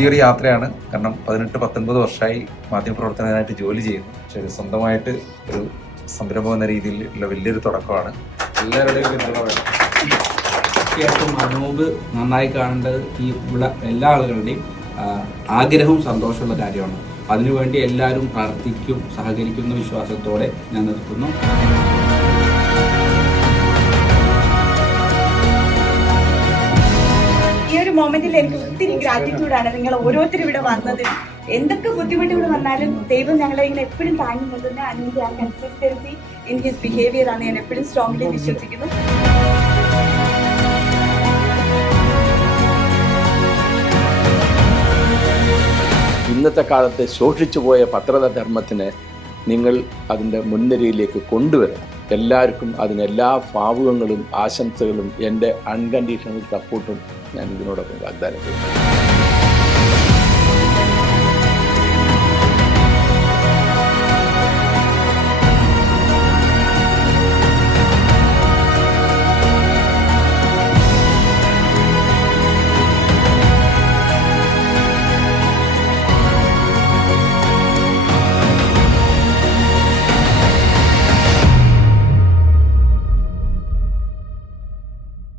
പുതിയൊരു യാത്രയാണ്. കാരണം 18-19 വർഷമായി മാധ്യമപ്രവർത്തകനായിട്ട് ജോലി ചെയ്യുന്നു. പക്ഷേ സ്വന്തമായിട്ട് ഒരു സംരംഭം എന്ന രീതിയിലുള്ള വലിയൊരു തുടക്കമാണ്. എല്ലാവരുടെയും പിന്തുണ വേണം. തീർച്ചയായിട്ടും അനൂപ് നന്നായി കാണേണ്ടത് ഈ ഉള്ള എല്ലാ ആളുകളുടെയും ആഗ്രഹവും സന്തോഷമുള്ള കാര്യമാണ്. അതിനുവേണ്ടി എല്ലാവരും പ്രാർത്ഥിക്കും, സഹകരിക്കുന്ന വിശ്വാസത്തോടെ ഞാൻ നിർത്തുന്നു. ഈ ഒരു മൊമെന്റിൽ എനിക്ക് ഒത്തിരി ഗ്രാറ്റിറ്റ്യൂഡാണ് നിങ്ങൾ ഓരോരുത്തരും ഇവിടെ വന്നത്. എന്തൊക്കെ ബുദ്ധിമുട്ടുകൾ വന്നാലും ദൈവം ഞങ്ങളെ ഇങ്ങനെ എപ്പോഴും താങ്ങി നിൽക്കുന്ന അതിൻ്റെ ആ കൺസിസ്റ്റൻസി ഇൻ ഹിസ് ബിഹേവിയർ ആണ് ഞാൻ എപ്പോഴും സ്ട്രോങ്ലി വിശ്വസിക്കുന്നു. ഇന്നത്തെ കാലത്ത് ശോഷിച്ചുപോയ പത്രധർമ്മത്തിനെ നിങ്ങൾ അതിൻ്റെ മുൻനിരയിലേക്ക് കൊണ്ടുവരണം. എല്ലാവർക്കും അതിനെല്ലാ ഭാവുകങ്ങളും ആശംസകളും എൻ്റെ അൺകണ്ടീഷണൽ സപ്പോർട്ടും ഞാൻ ഇതിനോടൊപ്പം വാഗ്ദാനം ചെയ്യുന്നു.